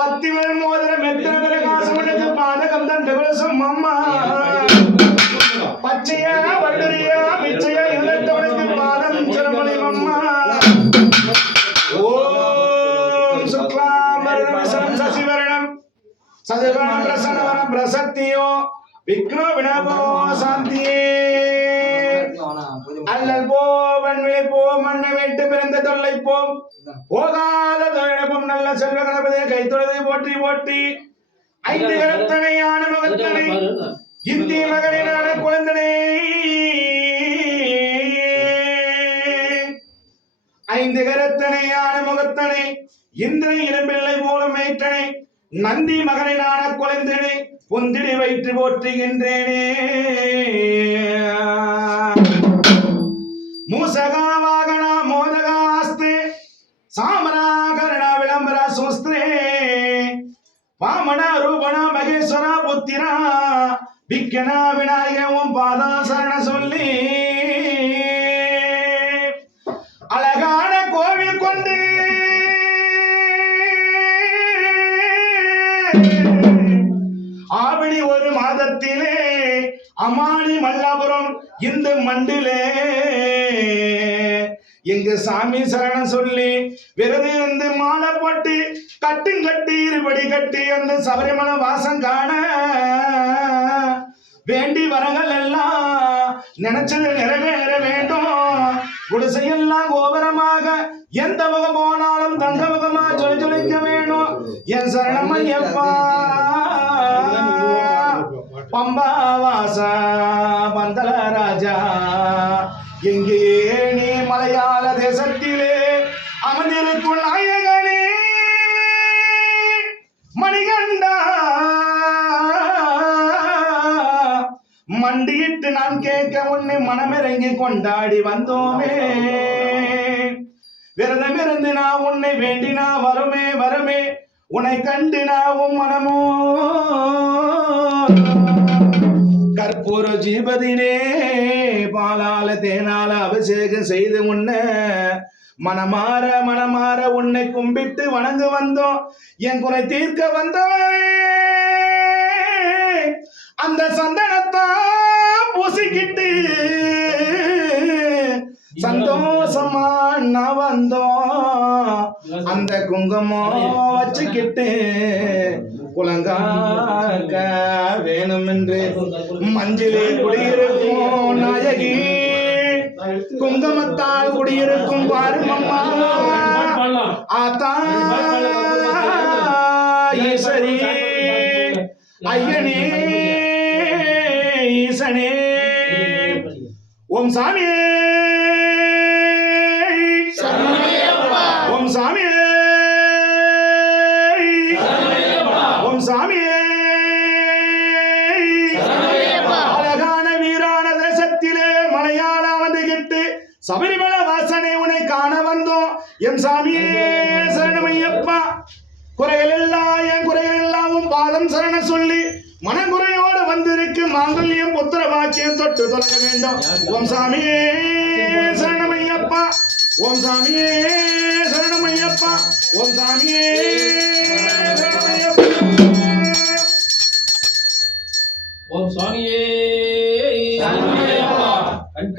பத்திவள் மோதிரம் எத்தனை பிரகாசம் எனக்கு பாதகம் தந்த விலசம் அம்மா பச்சையா வள்ளுரியா மிச்சையா இழந்தவனுக்கு பாதம் சிரமணி அம்மா ஓம் சுக்லாம்பரம் சசிவரணம் சதுர்வண பிரசன்னவன பிரசக்தியோ விக்னோ வினபோ சாந்தியே அல்லல் போ வன்விளை போ மண்ணை விட்டு பிறந்த தொல்லை போம் போகாத தொழிலப்பும் நல்ல செல்வ கணபதியை கை தொழுதை போற்றி போற்றி. ஐந்து கருத்தனை ஆன மகத்தனை. இந்தி மகனினான குழந்தனை. ஐந்து கருத்தனை ஆன முகத்தனை. இந்திர இளம்பிள்ளை போல மேற்றனை நந்தி மகனினான குழந்தனை பொந்திடி வயிற்று போற்றுகின்றேனே. வாமனா ரூபனா மகேஸ்வரா புத்திரா விக்கன விநாயகம் பாதாசரண சொல்லி. அழகான கோவில் கொண்டு. ஆவணி ஒரு மாதத்திலே அமானி மல்லாபுரம் இந்த மண்டிலே. எங்க சாமி சரணம் சொல்லி விரது இருந்து மாலை போட்டு கட்டும் கட்டி இருபடி கட்டி அந்த சபரிமலை வாசம் காண. வேண்டி வரங்கள் எல்லாம் நினைச்சது நிறைவேற வேண்டும். குடிசையெல்லாம் கோபுரமாக எந்த முகம் போனாலும் தங்க முகமா ஜொலி ஜொலிக்க வேணும். என் சரணம் ஐயப்பா. பம்பாவாசா பந்தல ராஜா. எங்கே நீ மலையாள தேசத்திலே அமர்ந்திருக்கும் நாயே. மண்டியிட்டு நான் கேட்க உன்னை மனமிறங்கி கொண்டாடி வந்தோமே. விரதம் இருந்து நான் உன்னை வேண்டினா வருமே வருமே. உன்னை கண்டு நாவும் மனமோ. கற்பூர ஜீபதினே பாலால தேனால அபிஷேகம் செய்து உன்ன மனமாற மனமாற உன்னை கும்பிட்டு வணங்கு வந்தோம். என் குறை தீர்க்க வந்தோம். அந்த சந்தன சந்தோஷமா நான் வந்தோம். அந்த குங்குமம் வச்சுக்கிட்டு குலங்காக்க வேணுமென்று மஞ்சளே குடியிருக்கும் நாயகி. குங்குமத்தால் குடியிருக்கும் பாருமம்மா ஆத்தா ஈஸ்வரி ஐயனே ஈசனே. ஓம் சாமியே. சபரிமலை வாசனை உனை காண வந்தோம். எம் சாமியே சரணமையப்பா. குறைகள் எல்லாம் என் குறைகள் எல்லாமும் பாதம் சரண சொல்லி மனக்குறையோடு வந்திருக்கு மாங்கல்யம் புத்திர பாக்கியம் தொட்டு தொடங்க வேண்டும். ஓம் சாமியே சரணமையப்பா. ஓம் சாமியே சரணமையப்பா. ஓம் சாமியே